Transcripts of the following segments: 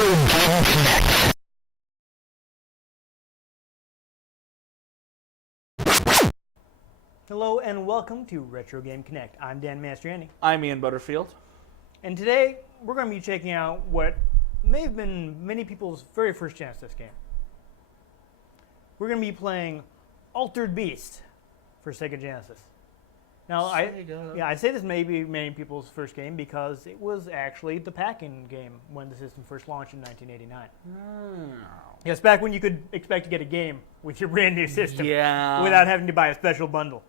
Game Connect. Hello and welcome to Retro Game Connect. I'm Dan Mastriani. I'm Ian Butterfield. And today we're going to be checking out what may have been many people's very first chance at this game. We're going to be playing Altered Beast for Sega Genesis. Now, I say this may be many people's first game because it was actually the pack-in game when the system first launched in 1989. Yes, back when you could expect to get a game with your brand new system without having to buy a special bundle.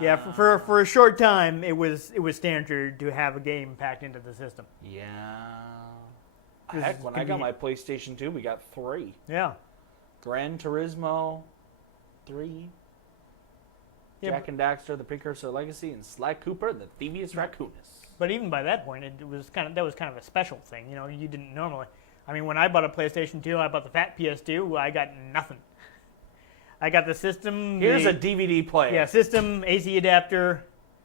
Yeah, for a short time, it was standard to have a game packed into the system. Heck, when I got my PlayStation 2, we got 3. Yeah. Gran Turismo 3. Jak and Daxter, The Precursor Legacy, and Sly Cooper, The Thievius Raccoonus. But even by that point, that was kind of a special thing. You know, you didn't normally. I mean, when I bought a PlayStation 2, I bought the fat PS2. I got nothing. I got the system. Here's a DVD player. Yeah, system, AC adapter.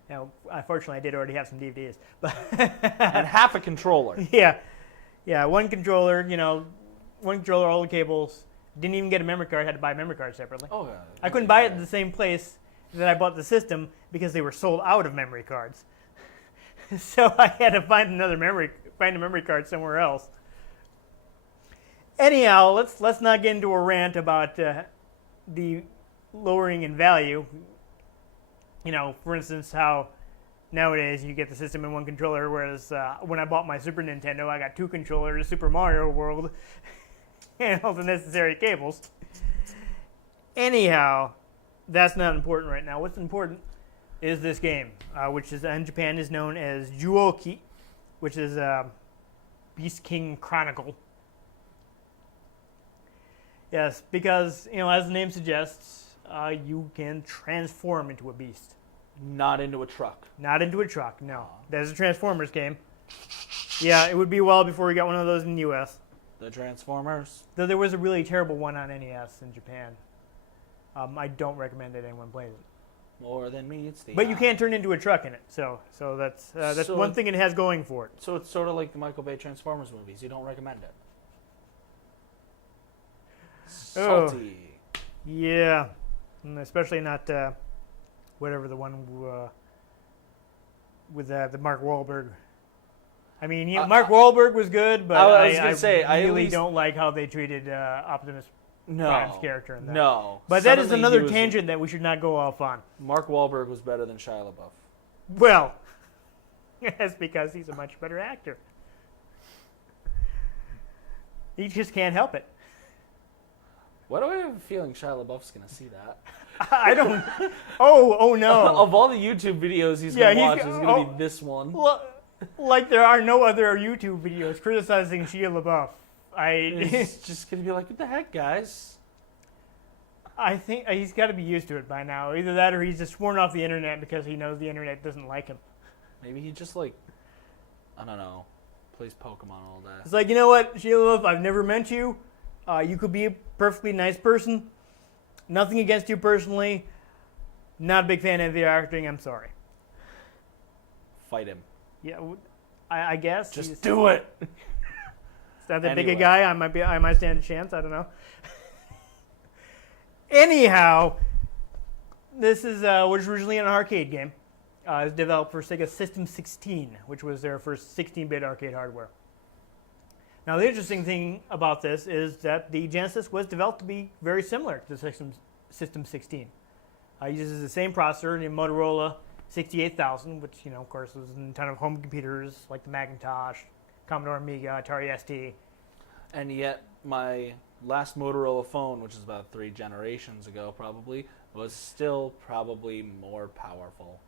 You know, unfortunately, I did already have some DVDs, but and half a controller. Yeah, one controller. You know, one controller, all the cables. Didn't even get a memory card. Had to buy a memory card separately. Oh yeah. I couldn't buy it at the same place that I bought the system because they were sold out of memory cards. So I had to find a memory card somewhere else. Anyhow, let's not get into a rant about the lowering in value. You know, for instance, how nowadays you get the system in one controller, whereas when I bought my Super Nintendo, I got 2 controllers, Super Mario World, and all the necessary cables. Anyhow, that's not important right now. What's important is this game, which is in Japan is known as Juoki, which is Beast King Chronicle. Yes, because, you know, as the name suggests, you can transform into a beast. Not into a truck. Not into a truck, no. That is a Transformers game. Yeah, it would be a while before we got one of those in the U.S. The Transformers. Though there was a really terrible one on NES in Japan. I don't recommend that anyone plays it. More than meets the But you eye. can't turn into a truck in it, so that's So one thing it has going for it. So it's sort of like the Michael Bay Transformers movies. You don't recommend it. Salty. Yeah, and especially not whatever the one with the Mark Wahlberg. I mean, Mark Wahlberg was good, but I was gonna say, I I really don't like how they treated Optimus Prime's character in that. No. But that is another tangent that we should not go off on. Mark Wahlberg was better than Shia LaBeouf. Well, that's because he's a much better actor. He just can't help it. Why do I have a feeling Shia LaBeouf's going to see that? I don't. Oh no. Of all the YouTube videos he's going to watch, it's going to be this one. Well, like there are no other YouTube videos criticizing Shia LaBeouf. It's just going to be like, what the heck, guys? I think he's got to be used to it by now. Either that or he's just sworn off the internet because he knows the internet doesn't like him. Maybe he just, like, I don't know, plays Pokemon all day. It's like, you know what, Shia LaBeouf, I've never met you. You could be a perfectly nice person. Nothing against you personally. Not a big fan of your acting. I'm sorry. Fight him. Yeah, I guess. Just do it. It's not that big a guy. I might stand a chance. I don't know. Anyhow, this is was originally an arcade game. It was developed for Sega System 16, which was their first 16-bit arcade hardware. Now, the interesting thing about this is that the Genesis was developed to be very similar to the System 16. It uses the same processor, the Motorola 68000, which, you know, of course, was in a ton of home computers like the Macintosh, Commodore Amiga, Atari ST. And yet, my last Motorola phone, which is about 3 generations ago probably, was still probably more powerful.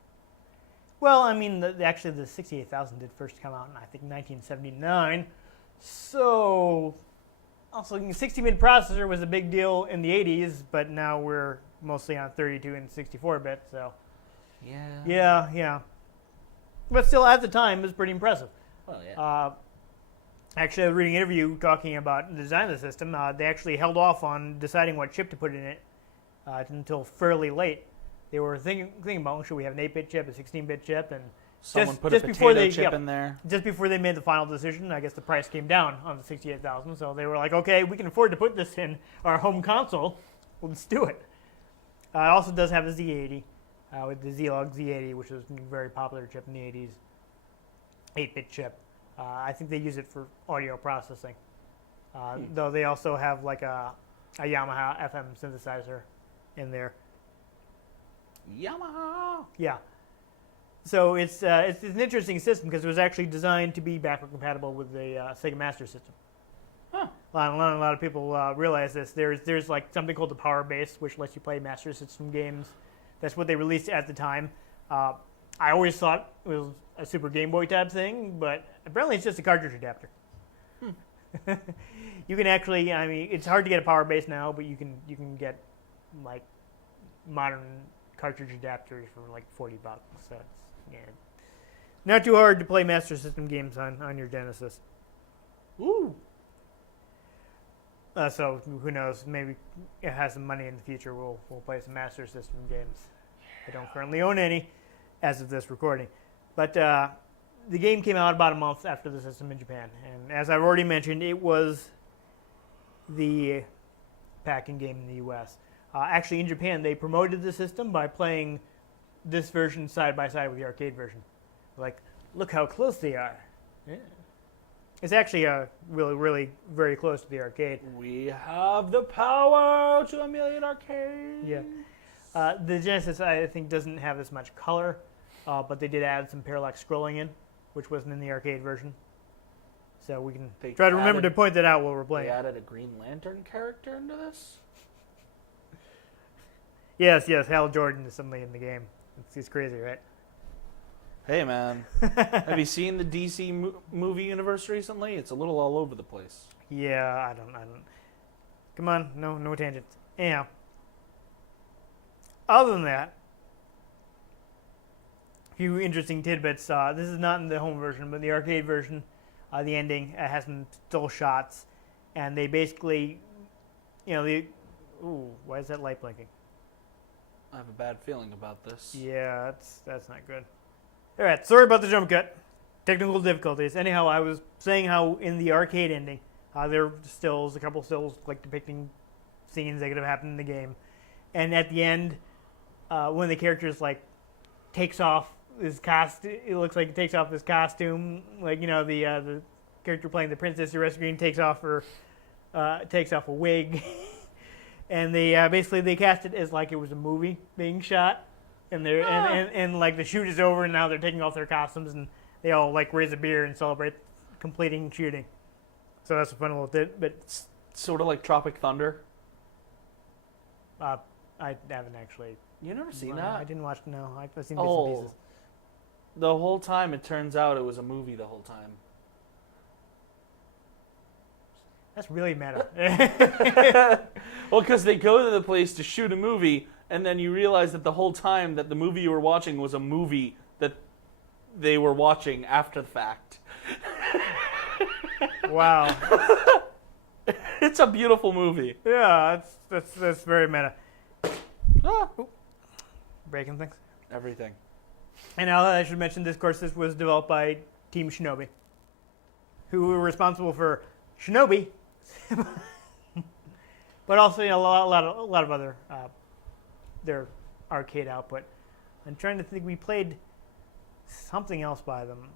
Well, I mean, actually, the 68000 did first come out in, I think, 1979. So, also, 16-bit processor was a big deal in the 80s, but now we're mostly on 32 and 64-bit, so. Yeah. But still, at the time, it was pretty impressive. Well, yeah. Actually, I was reading an interview talking about the design of the system. They actually held off on deciding what chip to put in it until fairly late. They were thinking about, should we have an 8-bit chip, a 16-bit chip, and Someone put a just before potato they- chip yep. in there. Just before they made the final decision, I guess the price came down on the 68,000. So they were like, okay, we can afford to put this in our home console. Well, let's do it. It also does have a Z80 with the Zlog Z80, which was a very popular chip in the 80s. 8-bit chip. I think they use it for audio processing. Though they also have like a Yamaha FM synthesizer in there. Yamaha. Yeah. So it's an interesting system because it was actually designed to be backward compatible with the Sega Master System. Huh. A lot of people realize this. There's like something called the Power Base, which lets you play Master System games. That's what they released at the time. I always thought it was a Super Game Boy type thing, but apparently it's just a cartridge adapter. You can actually, I mean, it's hard to get a Power Base now, but you can get like modern cartridge adapters for like $40. So it's, yeah, not too hard to play Master System games on your Genesis. Woo. So who knows? Maybe it has some money in the future. We'll play some Master System games. I don't currently own any as of this recording, but the game came out about a month after the system in Japan, and as I've already mentioned, it was the packing game in the U.S. Actually, in Japan, they promoted the system by playing this version side by side with the arcade version. Like, look how close they are. Yeah. It's actually really very close to the arcade. We have the power to emulate arcade. Yeah. The Genesis, I think, doesn't have as much color, but they did add some parallax scrolling in, which wasn't in the arcade version. So we can try to remember to point that out while we're playing. They added a Green Lantern character into this? Yes, Hal Jordan is somebody in the game. It's crazy, right? Hey, man. Have you seen the DC movie universe recently? It's a little all over the place. Yeah, I don't. Come on, no tangents. Anyhow, other than that, a few interesting tidbits. This is not in the home version, but in the arcade version, the ending has some still shots, and they basically, ooh, why is that light blinking? I have a bad feeling about this. Yeah, that's not good. All right, sorry about the jump cut. Technical difficulties. Anyhow, I was saying how in the arcade ending, there are stills, a couple stills like depicting scenes that could have happened in the game, and at the end, when the character's like takes off his costume, it looks like he takes off his costume, like the character playing the princess you're rescuing takes off a wig, and they basically they cast it as like it was a movie being shot. And they're and like the shoot is over, and now they're taking off their costumes, and they all like raise a beer and celebrate completing shooting. So that's a fun little bit. But It's sort of like Tropic Thunder. I haven't actually. You never seen I that? didn't watch. No, I've seen bits and pieces. The whole time it turns out it was a movie the whole time. That's really meta. Well, because they go to the place to shoot a movie, and then you realize that the whole time that the movie you were watching was a movie that they were watching after the fact. Wow. It's a beautiful movie. Yeah, that's very meta. Ah. Breaking things. Everything. And now I should mention this was developed by Team Shinobi, who were responsible for Shinobi, but also a lot of other their arcade output. I'm trying to think. We played something else by them.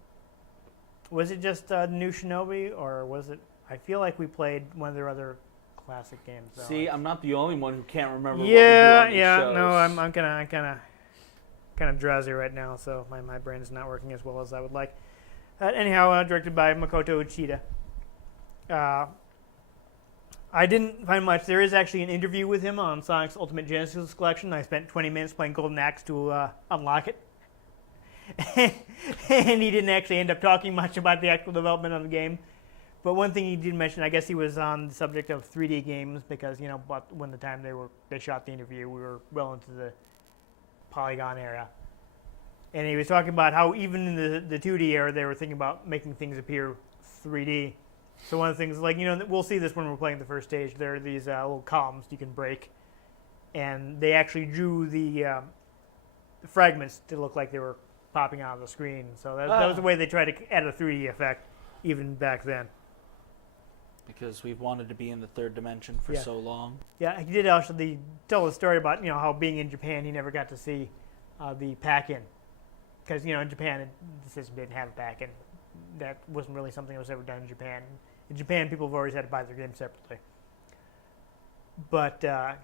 Was it just New Shinobi, or was it? I feel like we played one of their other classic games. Though. See, I'm not the only one who can't remember. Yeah, what we do on these shows. no, I'm kind of drowsy right now, so my brain's not working as well as I would like. Anyhow, directed by Makoto Uchida. I didn't find much. There is actually an interview with him on Sonic's Ultimate Genesis Collection. I spent 20 minutes playing Golden Axe to unlock it. And he didn't actually end up talking much about the actual development of the game. But one thing he did mention, I guess he was on the subject of 3D games because, but when the time they shot the interview, we were well into the polygon era. And he was talking about how even in the 2D era, they were thinking about making things appear 3D. So one of the things, like, we'll see this when we're playing the first stage. There are these little columns you can break. And they actually drew the fragments to look like they were popping out of the screen. So that was the way they tried to add a 3D effect even back then. Because we've wanted to be in the third dimension for so long. Yeah, he did actually tell the story about how being in Japan he never got to see the pack-in. Because in Japan the system didn't have a pack-in. That wasn't really something that was ever done in Japan. In Japan people have always had to buy their games separately. But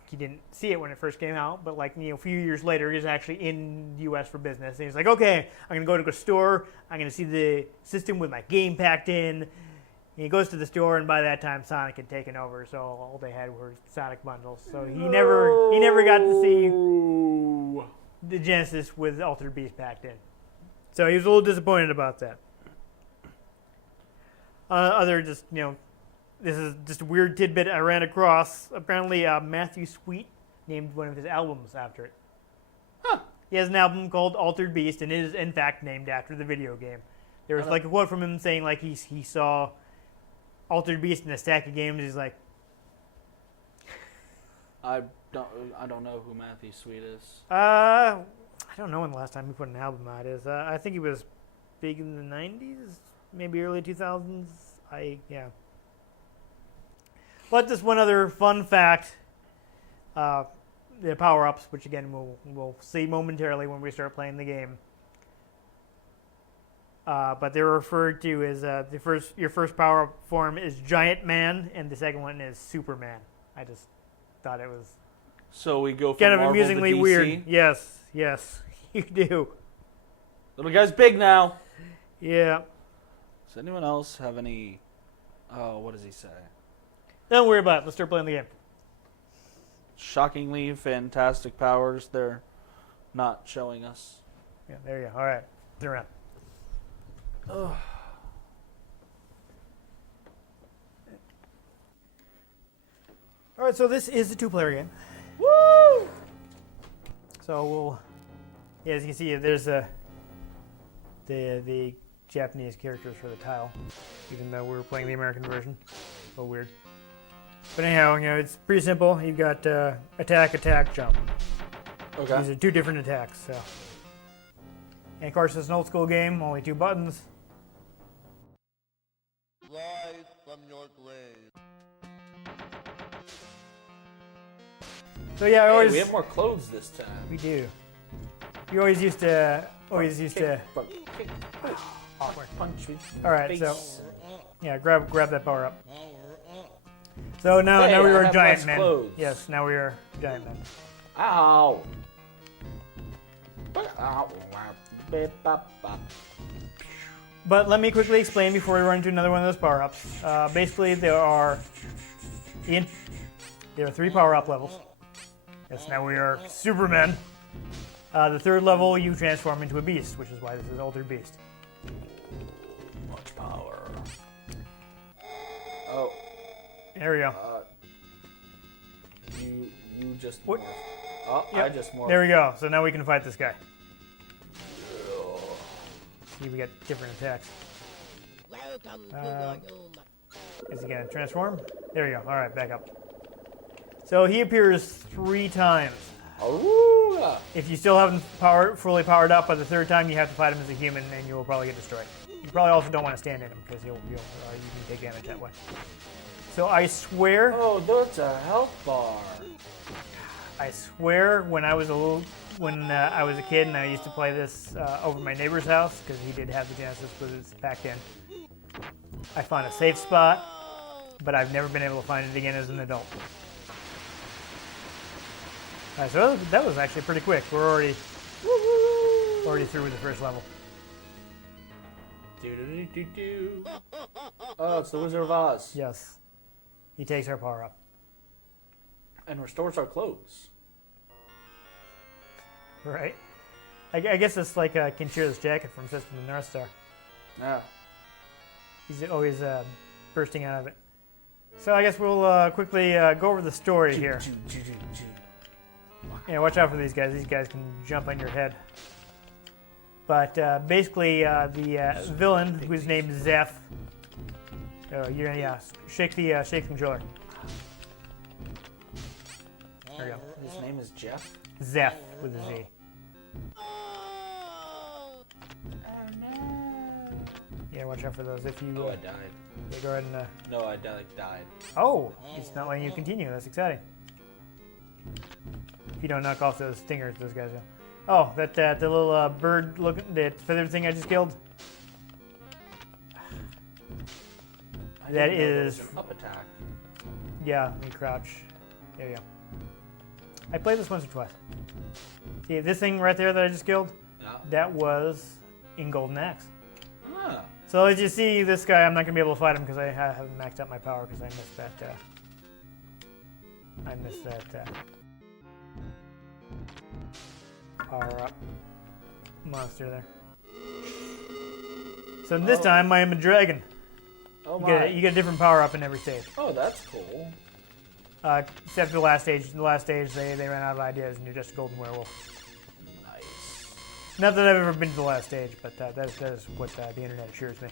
he didn't see it when it first came out. But a few years later, he's actually in the U.S. for business. And he's like, okay, I'm gonna go to a store. I'm gonna see the system with my game packed in. And he goes to the store, and by that time, Sonic had taken over. So all they had were Sonic bundles. So he never got to see the Genesis with Altered Beast packed in. So he was a little disappointed about that. This is just a weird tidbit I ran across. Apparently, Matthew Sweet named one of his albums after it. Huh. He has an album called Altered Beast, and it is, in fact, named after the video game. There was a quote from him saying he saw Altered Beast in a stack of games. He's like, I don't know who Matthew Sweet is. I don't know when the last time he put an album out is. I think he was big in the 90s, maybe early 2000s. Yeah. But just one other fun fact, the power-ups, which again we'll see momentarily when we start playing the game. But they're referred to as your first power-up form is Giant Man, and the second one is Superman. I just thought it was so we go from kind of Marvel amusingly to DC. weird. Yes, you do. Little guy's big now. Yeah. Does anyone else have any? Oh, what does he say? Don't worry about it. Let's start playing the game. Shockingly fantastic powers they're not showing us. Yeah, there you go. All right, turn around. Ugh. All right, so this is a two-player game. Woo! So as you can see, there's the Japanese characters for the title, even though we're playing the American version. A little weird. But anyhow, it's pretty simple. You've got attack, jump. Okay. These are two different attacks. So, and of course, it's an old school game, only 2 buttons. Rise from your grave. So yeah, Hey, we have more clothes this time. We do. You always used to. Awkward punch me. All right, so yeah, grab that power up. So now we are giant men. Clothes. Yes, now we are giant men. Ow. But let me quickly explain before we run into another one of those power-ups. Basically, there are 3 power-up levels. Yes, now we are Supermen. The 3rd level, you transform into a beast, which is why this is Altered Beast. Much power. Oh. There we go. You just What? morphed. Oh, Yep. I just morphed. There we go. So now we can fight this guy. See, we get different attacks. Welcome to your doom. Is he going to transform? There we go. All right, back up. So he appears 3 times. Arooga. If you still haven't fully powered up by the 3rd time, you have to fight him as a human, and you will probably get destroyed. You probably also don't want to stand in him because you can take damage that way. So I swear, Oh, that's a health bar. when I was a kid and I used to play this over my neighbor's house because he did have the Genesis with his packed in. I found a safe spot, but I've never been able to find it again as an adult. All right, so that was actually pretty quick. We're already through with the first level. Oh, it's the Wizard of Oz. Yes, he takes our power up. And restores our clothes. Right. I guess it's like Kinshira's jacket from System of the North Star. Yeah. He's always bursting out of it. So I guess we'll quickly go over the story here. Yeah, watch out for these guys. These guys can jump on your head. But basically, the villain, who's named Zeph. Shake the controller. There you go. His name is Jeff. Zeph with a Z. Yeah, watch out for those. If you. Oh, I died. Yeah, go ahead and. No, I died. Oh, it's not letting you continue. That's exciting. If you don't knock off those stingers, those guys will. Oh, the little bird looking, that feathered thing I just killed. That is. An up attack. Yeah, let me crouch. There you go. I played this once or twice. See, this thing right there that I just killed? Yeah. That was in Golden Axe. Ah. So as you see, this guy, I'm not going to be able to fight him because I haven't maxed out my power because I missed that. Power up monster there. So this time I am a dragon. Oh You get a different power up in every stage. Oh, that's cool. Except for the last stage. In the last stage, they ran out of ideas, and you're just a golden werewolf. Nice. Not that I've ever been to the last stage, but that is what the internet assures me.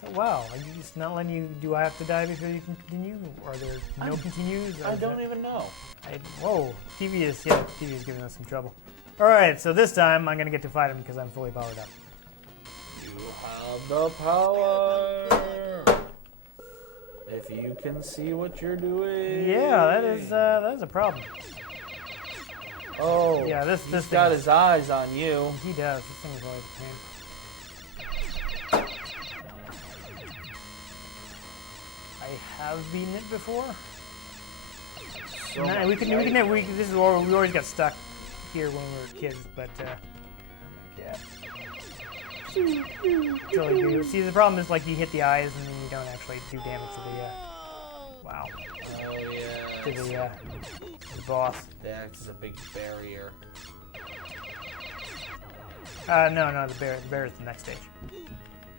So wow, are you just not letting you? Do I have to die before you can continue? Are there no continues? I don't even know. Whoa, TV is giving us some trouble. All right, so this time I'm gonna get to fight him because I'm fully powered up. You have the power. If you can see what you're doing. Yeah, that is a problem. Oh, yeah, this he's thing got is- his eyes on you. He does. This thing is always a pain. I have beaten it before. So No, much light. this is where we always got stuck here when we were kids, but oh my god. Totally do. See, the problem is like you hit the eyes and then you don't actually do damage to the wow. Oh yeah. To the boss. That acts as a big barrier. No, the bear is the next stage.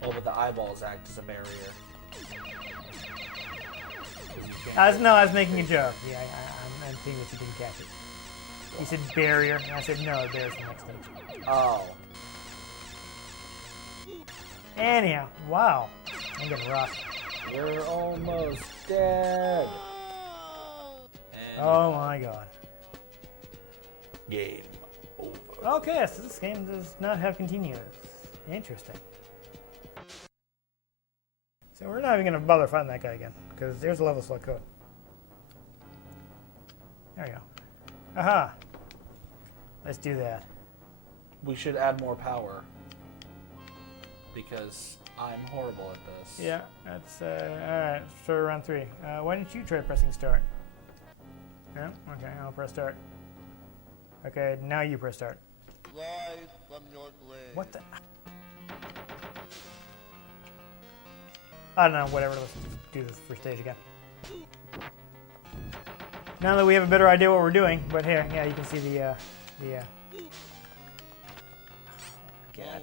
Oh, but the eyeballs act as a barrier. I was making a joke. Yeah, I'm thinking that you didn't catch it. You said barrier, and I said no, the bear's the next stage. Oh. Anyhow, wow. I'm getting rocked. You're almost dead. And Oh my god. game over. Okay, so this game does not have continuous. Interesting. So we're not even going to bother fighting that guy again, because there's a level select code. There we go. Aha! Let's do that. We should add more power. Because I'm horrible at this. Yeah, that's, alright, start round 3. Why didn't you try pressing start? No? Okay, I'll press start. Okay, now you press start. Rise from your grave. What the? I don't know, whatever, let's just do this first stage again. Now that we have a better idea what we're doing, but here, yeah, you can see the God.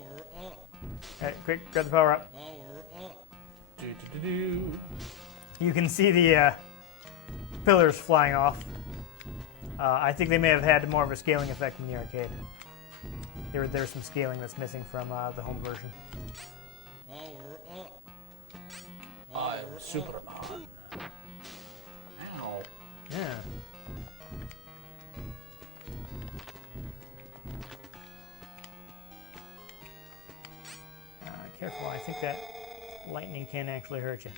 Alright, quick, grab the power up. Do. You can see the pillars flying off. I think they may have had more of a scaling effect in the arcade. There's some scaling that's missing from the home version. I'm Superman. Ow. Yeah. Careful, I think that lightning can actually hurt you.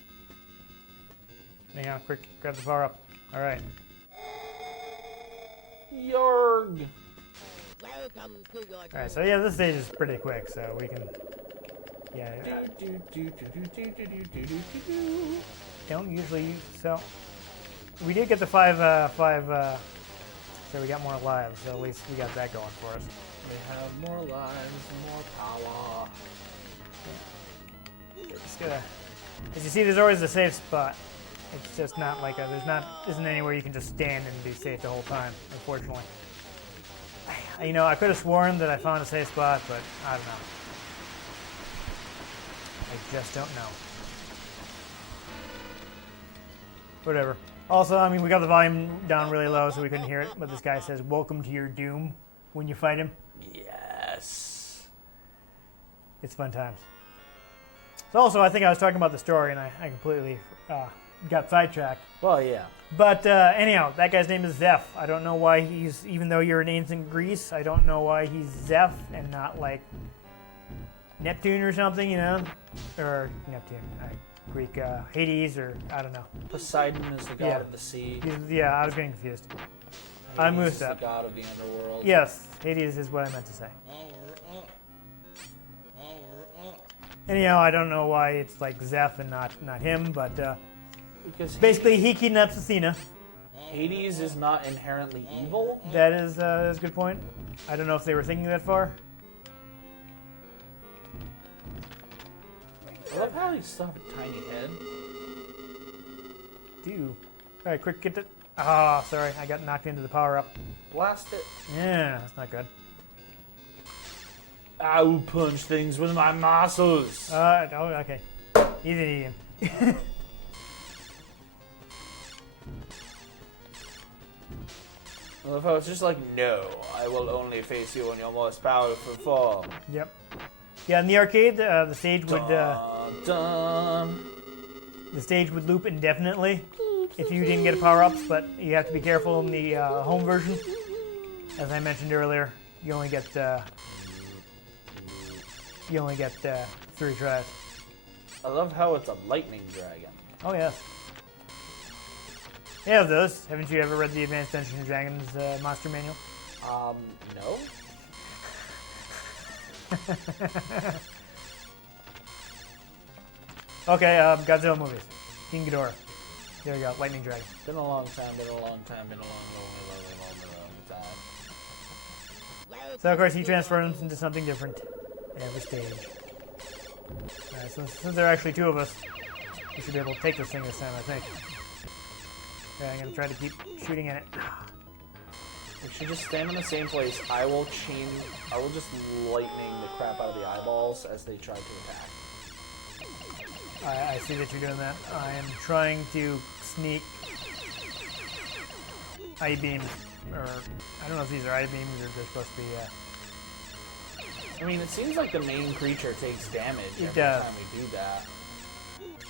Anyhow, quick, grab the power up. Alright. Yarg. Welcome to your Alright, so yeah, this stage is pretty quick, so we can... Yeah, don't usually use... So, we did get the five, so we got more lives, so at least we got that going for us. We have more lives, more power. Just gotta... As you see, there's always a safe spot. It's just not like isn't anywhere you can just stand and be safe the whole time, unfortunately. You know, I could have sworn that I found a safe spot, but I don't know. I just don't know. Whatever. Also, I mean, we got the volume down really low so we couldn't hear it, but this guy says, "Welcome to your doom," when you fight him. Yes. It's fun times. So also, I think I was talking about the story, and I completely got sidetracked. Well, yeah. But anyhow, that guy's name is Zeph. I don't know why even though you're in ancient Greece, I don't know why he's Zeph and not like, Neptune or something, you know, or Neptune, Greek Hades, or I don't know. Poseidon is the god Yeah. of the sea. Yeah, I was getting confused. I'm Hades is Musa. the god of the underworld. Yes, Hades is what I meant to say. Anyhow, I don't know why it's like Zeph and not him, but Because basically he kidnaps Athena. Hades is not inherently evil. That's a good point. I don't know if they were thinking that far. I love how you still have a tiny head. Do. All right, quick, get it. Ah, sorry, I got knocked into the power up. Blast it. Yeah, that's not good. I will punch things with my muscles. Oh, okay. Easy, Ian. I love how it's just like, no, I will only face you in your most powerful form. Yep. Yeah, in the arcade, the stage would Dun. the stage would loop indefinitely if you didn't get power-ups, but you have to be careful in the home version. As I mentioned earlier, you only get 3 tries. I love how it's a lightning dragon. Oh yes. Yeah, those. Haven't you ever read the Advanced Dungeons and Dragons Monster Manual? No. Okay, Godzilla movies. King Ghidorah. There we go, Lightning Dragon. Been a long time, been a long time, been a long time. So of course he transforms into something different every stage. Alright, so since there are actually 2 of us, we should be able to take this thing this time, I think. Okay, I'm gonna try to keep shooting at it. We should just stand in the same place. I will just lightning the crap out of the eyeballs as they try to attack. I see that you're doing that. I am trying to sneak I-beams, or I don't know if these are I-beams or they're supposed to be, I mean, it seems like the main creature takes damage It every does. time we do that.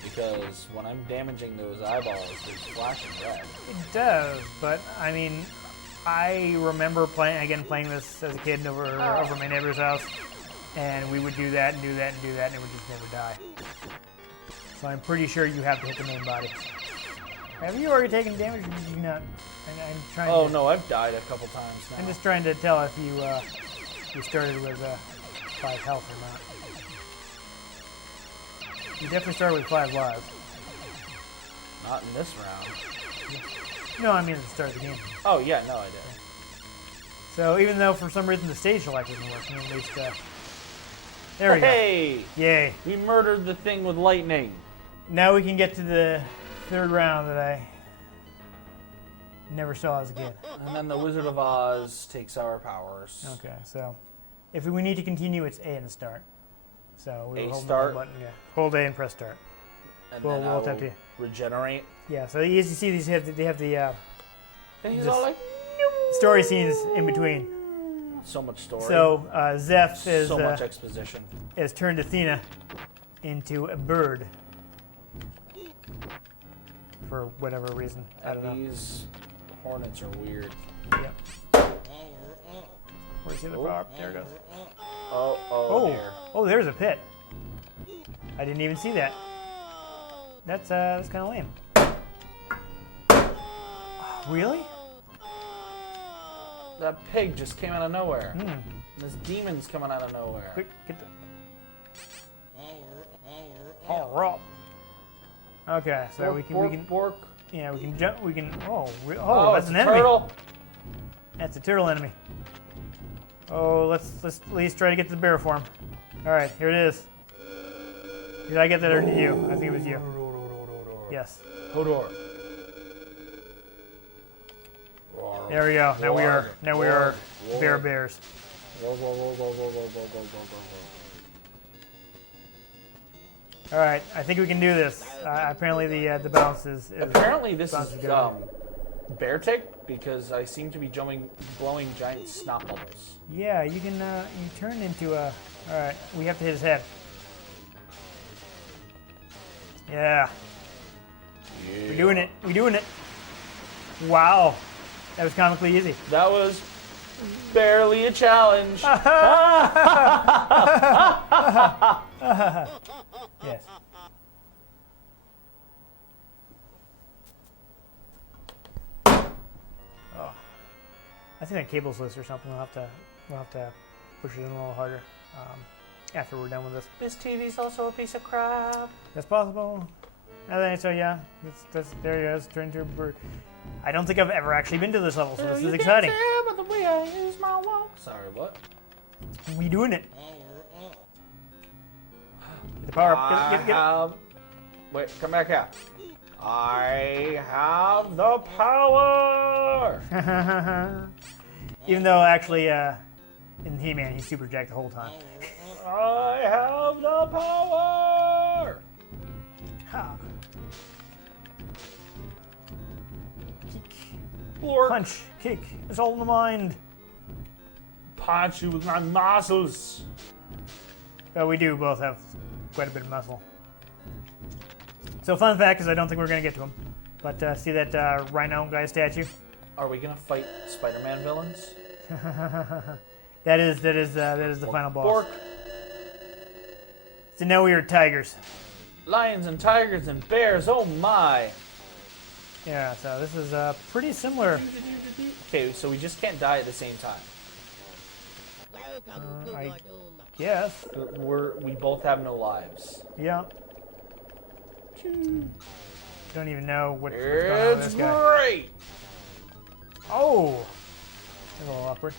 Because when I'm damaging those eyeballs, it's flashing red. It does, but I mean, I remember playing this as a kid over my neighbor's house, and we would do that and do that and do that, and it would just never die. So I'm pretty sure you have to hit the main body. Have you already taken damage, or did you not? I'm trying. Oh no, I've died a couple times now. I'm just trying to tell if you started with 5 health or not. You definitely started with 5 lives. Not in this round. No, I mean at the start of the game. Oh yeah, no, I did. So even though for some reason the stage select doesn't work, I mean, at least there we go. Hey! Yay! We murdered the thing with lightning. Now we can get to the 3rd round that I never saw as a kid. And then the Wizard of Oz takes our powers. Okay, so if we need to continue, it's A and start. So we A will hold start? the button. Yeah, hold A and press start. And We'll then I attempt will to. regenerate. Yeah, so as you see, they have the And he's Just- all like, story scenes in between. so much story. So Zeph is so much exposition. has turned Athena into a bird for whatever reason. I don't know. These hornets are weird. Yep. Where's the other power? There it goes. Oh, Dear. oh, there's a pit. I didn't even see that. That's kind of lame. Really? That pig just came out of nowhere. Hmm. This demon's coming out of nowhere. Quick, get the. Oh, rock. Okay, so Bork, we can, bork, we can, bork. yeah, we can jump. We can. Oh, Oh, that's it's an a enemy. turtle. That's a turtle enemy. Oh, let's at least try to get to the bear form. All right, here it is. Did I get that or did you? I think it was you. Yes. Hodor. There we go. Now we are bear bears. All right, I think we can do this. Apparently the balance is Apparently this sounds is good. bear tick because I seem to be blowing giant snot bubbles. Yeah, you can you turn into a. All right, we have to hit his head. Yeah, we're doing it. We're doing it. Wow, that was comically easy. That was Barely a challenge. Yes. Oh. I think that cable's loose or something. We'll have to push it in a little harder after we're done with this. This TV's also a piece of crap. That's possible. I think so. Yeah. That's there he is. Turn to a bird. I don't think I've ever actually been to this level, so this is exciting. By the way I use my walk. Sorry, what? We doing it. Get the power up. Get it. Wait, come back here. I have the power. Even though actually, in He-Man, he's super jacked the whole time. I have the power. Ha. Bork. Punch, kick. It's all in the mind. Punch you with my muscles. Well, we do both have quite a bit of muscle. So fun fact is I don't think we're going to get to him. But see that rhino guy statue? Are we gonna fight Spider-Man villains? that is the final boss. Bork. So now we are tigers. Lions and tigers and bears. Oh my. Yeah, so this is pretty similar. Okay, so we just can't die at the same time. Welcome to I your doom. guess. We both have no lives. Yeah. Don't even know what's going on with It's this guy. great. Oh! That's a little awkward.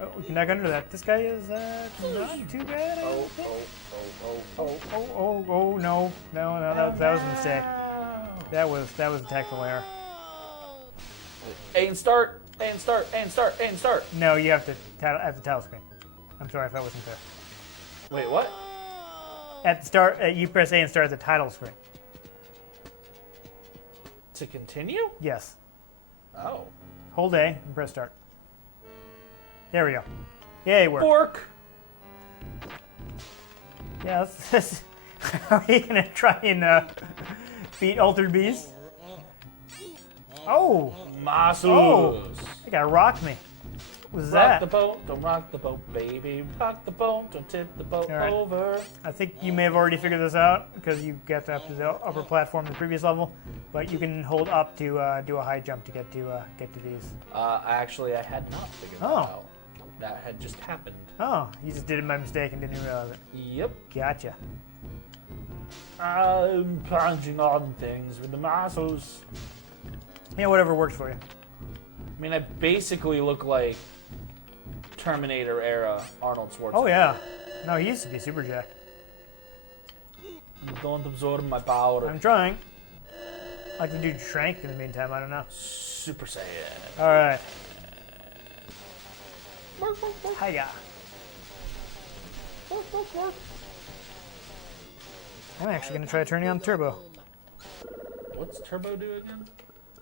Oh, we can knock under that. This guy is not too bad. I don't think. Oh, no. No, that was a mistake. That was a tactical error. A and start. A and start. A and start. A and start. No, you have to at the title screen. I'm sorry if that wasn't fair. Wait, what? At the start, you press A and start at the title screen. To continue? Yes. Oh. Hold A and press start. There we go. Yay, work. Bork. Yeah, are you gonna try and beat Altered Beast? Oh! Muscles. That guy rocked me. What was Rock that? the boat, don't rock the boat, baby. Rock the boat, don't tip the boat All right. over. I think you may have already figured this out because you got up to the upper platform in the previous level, but you can hold up to do a high jump to get to these. Actually, I had not figured that out. That had just happened. Oh, you just did it by mistake and didn't even realize it. Yep. Gotcha. I'm punching on things with the muscles. Yeah, whatever works for you. I mean, I basically look like Terminator era Arnold Schwarzenegger. Oh yeah. No, he used to be super jacked. Don't absorb my power. I'm trying. I can do Shrank in the meantime. I don't know. Super Saiyan. All right. Hiya. I'm actually gonna try turning on turbo. What's turbo do again?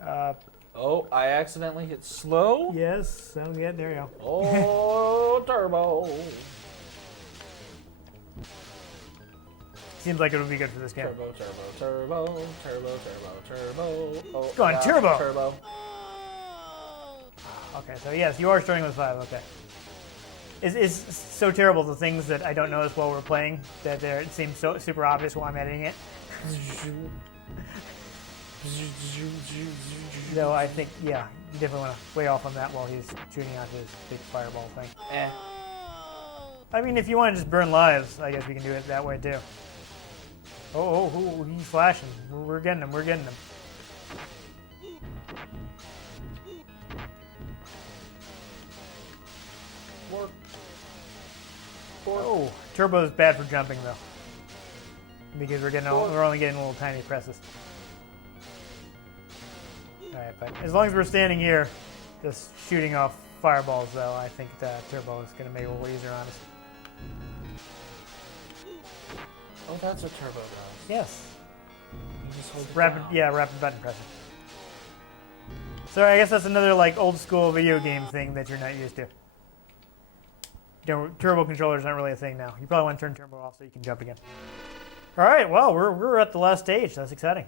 Uh, Oh, I accidentally hit slow. yes. So yeah, there you go. Oh, turbo. Seems like it would be good for this game. Turbo, turbo, turbo, turbo, turbo, turbo. Oh, Go on, yeah, turbo. Turbo. Okay, so yes, you are starting with 5. Okay. It's so terrible the things that I don't notice while we're playing that it seems so super obvious while I'm editing it. Though I think, yeah, you definitely want to way off on that while he's shooting out his big fireball thing. Eh. I mean, if you want to just burn lives, I guess we can do it that way too. Oh, he's flashing. We're getting him. We're getting him. Work. Oh, turbo is bad for jumping though, because we're only getting little tiny presses. All right, but as long as we're standing here, just shooting off fireballs, though, I think turbo is going to make it a little easier on us. Oh, that's what turbo does. Yes. You just hold it Rapid, down. yeah, rapid button pressing. So I guess that's another like old school video game thing that you're not used to. Turbo controllers aren't really a thing now. You probably want to turn turbo off so you can jump again. All right, well, we're at the last stage. That's exciting.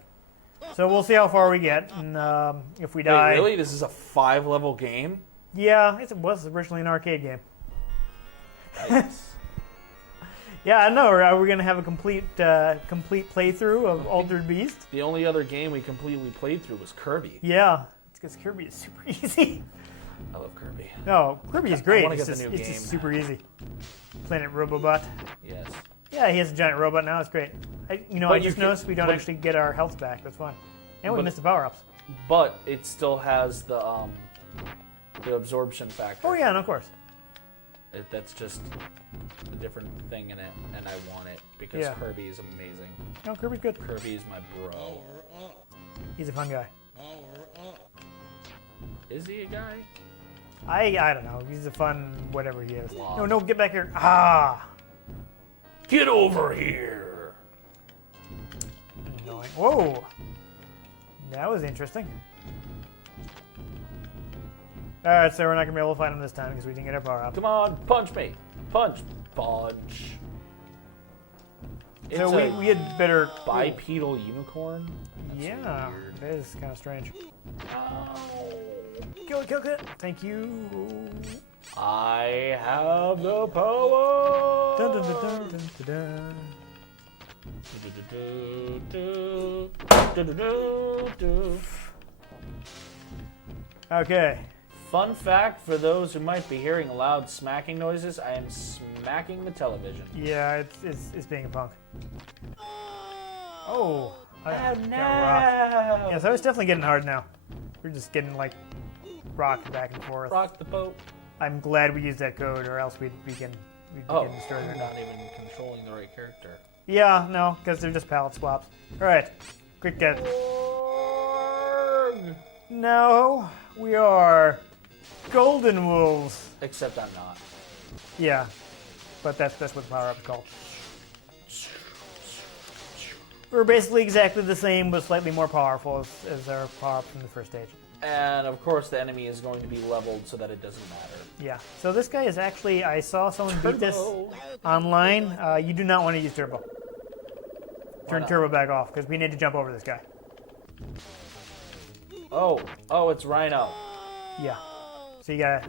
So we'll see how far we get, and if we die. Wait, really? This is a 5-level game? Yeah, it was originally an arcade game. Nice. Yeah, I know. Are we gonna have a complete playthrough of Altered Beast? The only other game we completely played through was Kirby. Yeah, it's because Kirby is super easy. I love Kirby. No, Kirby is great. I wanna It's get the just, new it's game. just super easy. Planet Robobot. Yes. Yeah, he has a giant robot now. It's great. I But you just can- noticed we don't but- actually get our health back. That's fun. And we But- missed the power-ups. But it still has the absorption factor. Oh yeah, and of course. That's just a different thing in it, and I want it because Yeah. Kirby is amazing. No, Kirby's good. Kirby is my bro. He's a fun guy. Is he a guy? I don't know. He's a fun whatever he is. Wow. No, get back here. Ah! Get over here! Annoying. Whoa! That was interesting. Alright, so we're not going to be able to fight him this time because we didn't get our power up. Come on, punch me! Punch! Punch! It's So a we had better... bipedal unicorn? That's Yeah, weird. that is kind of strange. Ow. Kill it. Thank you. I have the power! Dun, dun, dun, dun, dun, dun, dun. Okay. Fun fact for those who might be hearing loud smacking noises, I am smacking the television. Yeah, it's being a punk. Oh. I got rocked. Yeah, so it's definitely getting hard now. We're just getting like rocked back and forth. Rock the boat. I'm glad we used that code, or else we'd be getting Oh, destroyed. you're not even controlling the right character. Yeah, no, because they're just palette swaps. All right, quick get. No, we are golden wolves. Except I'm not. Yeah, but that's what the power up is called. We're basically exactly the same, but slightly more powerful as our power up from the first stage. And of course, the enemy is going to be leveled so that it doesn't matter. Yeah. So this guy is actually, I saw someone beat this Turbo. online. You do not want to use turbo. Turn not? turbo back off because we need to jump over this guy. Oh, it's Rhino. Yeah. So you gotta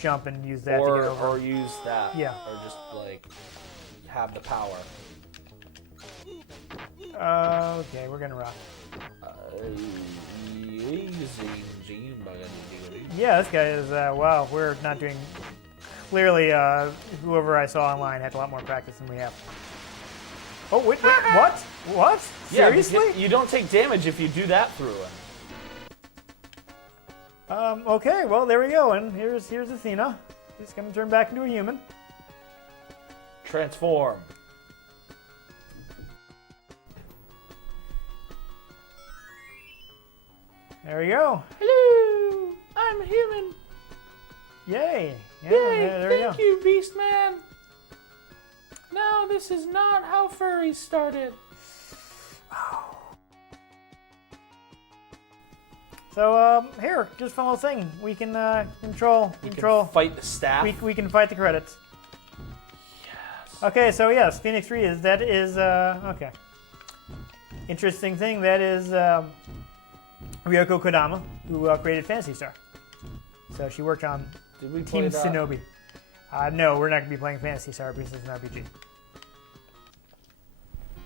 jump and use that to get over. Or use that. Yeah. Or just like have the power. Okay, we're gonna rock. Yeah, this guy is. Wow, we're not doing. Clearly, whoever I saw online had a lot more practice than we have. Oh wait, what? What? Yeah, Seriously? you don't take damage if you do that through him. Okay, well there we go, and here's Athena. She's gonna turn back into a human. Transform. There we go. Hello, I'm a human. Yay! Yeah, Yay, there we go. thank you, Beast Man. No, this is not how furries started. So here, just one little thing. We can control. We can fight the staff. We can fight the credits. Yes. Okay, so yes, Phoenix 3 is okay. Interesting thing, that is Ryoko Kodama, who created Phantasy Star. So she worked on Did we Team play that? Shinobi. No, we're not going to be playing Phantasy Star because it's an RPG.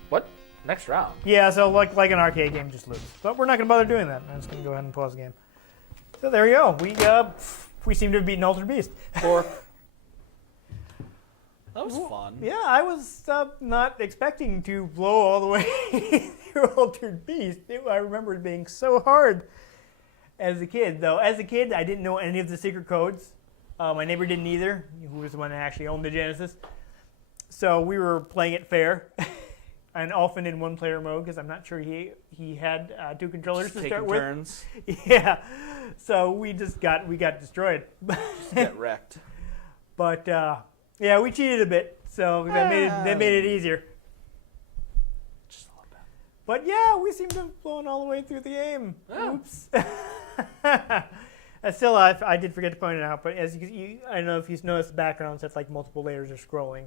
What? Next round. Yeah, so like an arcade game, just lose. But we're not going to bother doing that. I'm just going to go ahead and pause the game. So there we go. We seem to have beaten Altered Beast. Or that was fun. Yeah, I was not expecting to blow all the way through Altered Beast. I remember it being so hard as a kid, though. As a kid, I didn't know any of the secret codes. My neighbor didn't either, who was the one that actually owned the Genesis. So we were playing it fair, and often in one-player mode, because I'm not sure he had two controllers to start with. Turns. Yeah, so we got destroyed. Get wrecked. But yeah, we cheated a bit, so that made it easier. Just a little bit. But yeah, we seem to have blown all the way through the game. Yeah. Oops. Still, I did forget to point it out, but as I don't know if you've noticed the backgrounds, that's like multiple layers of scrolling.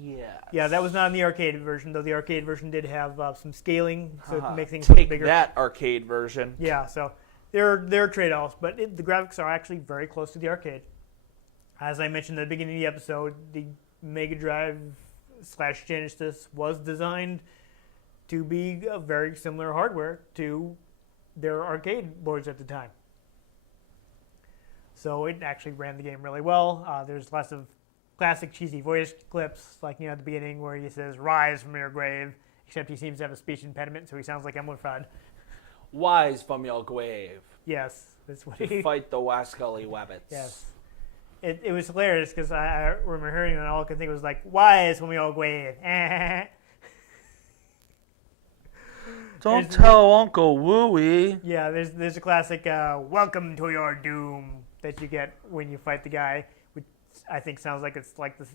Yeah. Yeah, that was not in the arcade version, though the arcade version did have some scaling, so to make things look Take bigger. that, arcade version. Yeah, so there are trade-offs, but the graphics are actually very close to the arcade. As I mentioned at the beginning of the episode, the Mega Drive / Genesis was designed to be a very similar hardware to their arcade boards at the time. So it actually ran the game really well. There's lots of classic cheesy voice clips, like at the beginning where he says, "Rise from your grave," except he seems to have a speech impediment, so he sounds like Emily Fudd. Wise from your grave. Yes, that's what To he... fight the wascally wabbits. Yes. It was hilarious because I remember hearing it and all I could think was like, "Wise from your grave." Don't tell Uncle Wooey. Yeah, there's a classic "Welcome to your doom" that you get when you fight the guy, which I think sounds like it's like the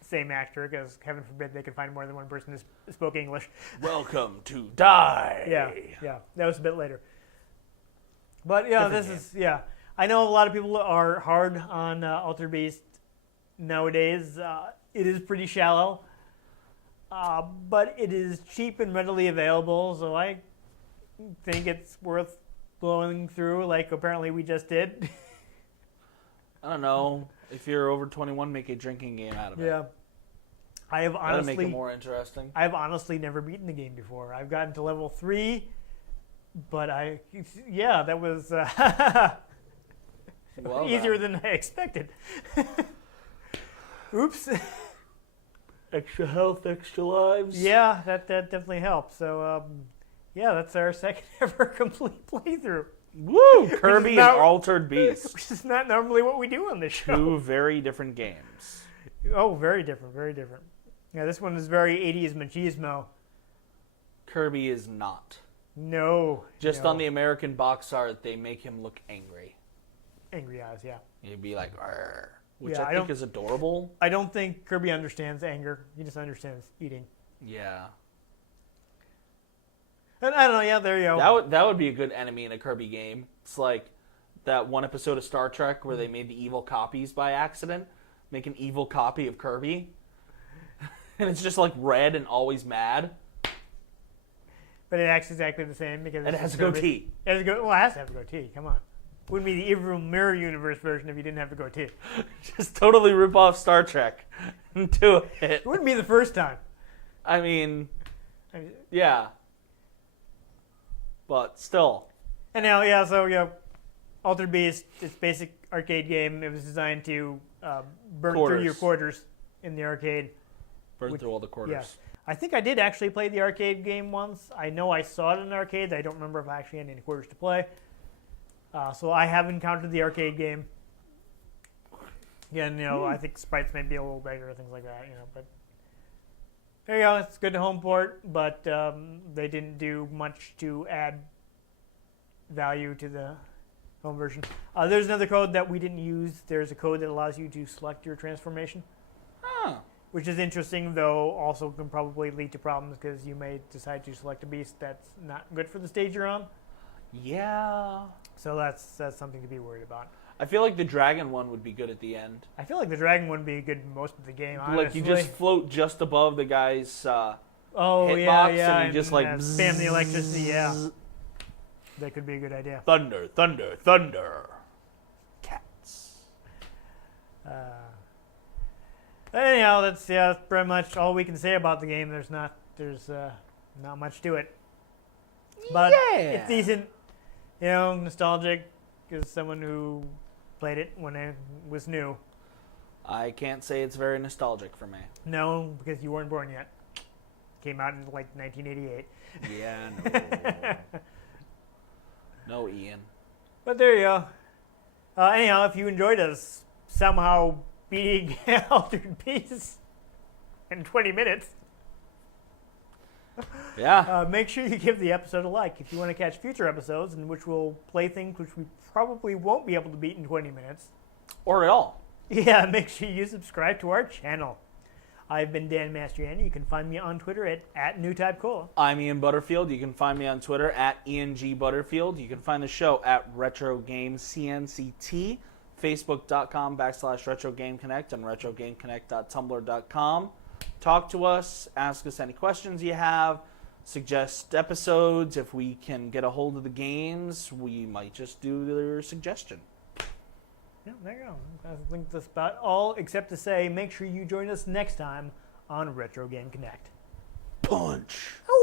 same actor, because heaven forbid they could find more than one person who spoke English. Welcome to die. Yeah, that was a bit later. But yeah, Different game. I know a lot of people are hard on Altered Beast nowadays. It is pretty shallow, but it is cheap and readily available, so I think it's worth blowing through, like apparently we just did. I don't know. If you're over 21, make a drinking game out of it. Yeah. I have That'll make it honestly, more interesting. I've honestly never beaten the game before. I've gotten to level 3, but that was Well easier done. than I expected. Oops. Extra health, extra lives. Yeah, that definitely helps. So, that's our second ever complete playthrough, Woo! Kirby not- and Altered Beast. which is not normally what we do on this show. Two very different games. Oh, very different, very different. Yeah, this one is very 80s machismo. Kirby is not. No. Just no. on the American box art, they make him look angry. Angry eyes, yeah. He'd be like, "Arr," which Yeah, I I think don't- is adorable. I don't think Kirby understands anger. He just understands eating. Yeah. And I don't know, yeah, there you go. That would be a good enemy in a Kirby game. It's like that one episode of Star Trek where they made the evil copies by accident. Make an evil copy of Kirby. And it's just like red and always mad. But it acts exactly the same because And it it's has a Kirby. goatee. It has a well, it has to have a goatee. Come on. Wouldn't be the Evil Mirror Universe version if you didn't have a goatee. Just totally rip off Star Trek into it. It wouldn't be the first time. I mean, I mean, yeah. But still. and now, Altered Beast, it's basic arcade game. It was designed to burn through Quarters. your quarters in the arcade. Burn through all the quarters. Yeah. I think I did actually play the arcade game once. I know I saw it in an arcade. I don't remember if I actually had any quarters to play. So I have encountered the arcade game. Again, I think sprites may be a little bigger or things like that, but there you go. It's good to home port, but they didn't do much to add value to the home version. There's another code that we didn't use. There's a code that allows you to select your transformation, Huh. which is interesting, though also can probably lead to problems because you may decide to select a beast that's not good for the stage you're on. Yeah. So that's something to be worried about. I feel like the dragon one would be good at the end. I feel like the dragon wouldn't be good most of the game, honestly. Like you just float just above the guy's hitbox and you just like spam the electricity. Yeah, that could be a good idea. thunder, thunder, thunder. Cats. Anyhow, that's pretty much all we can say about the game. There's not much to it, but it's decent. Nostalgic as someone who played it when it was new. I can't say it's very nostalgic for me. No, because you weren't born yet. Came out in like 1988. Yeah, no. No, Ian. But there you go. Anyhow, if you enjoyed us somehow beating Altered Beast in 20 minutes, Yeah. make sure you give the episode a like. If you want to catch future episodes in which we'll play things which we probably won't be able to beat in 20 minutes, Or at all. yeah, make sure you subscribe to our channel. I've been Dan Mastriani. You can find me on Twitter at NewTypeCola. I'm Ian Butterfield. You can find me on Twitter at Ian G. Butterfield. You can find the show at Retro Game CNCT, Facebook.com/Retro Game Connect, and RetroGameConnect.tumblr.com. talk to us, ask us any questions you have, suggest episodes. If we can get a hold of the games, we might just do their suggestion. Yeah, there you go. I think that's about all, except to say, make sure you join us next time on Retro Game Connect. Punch! Oh!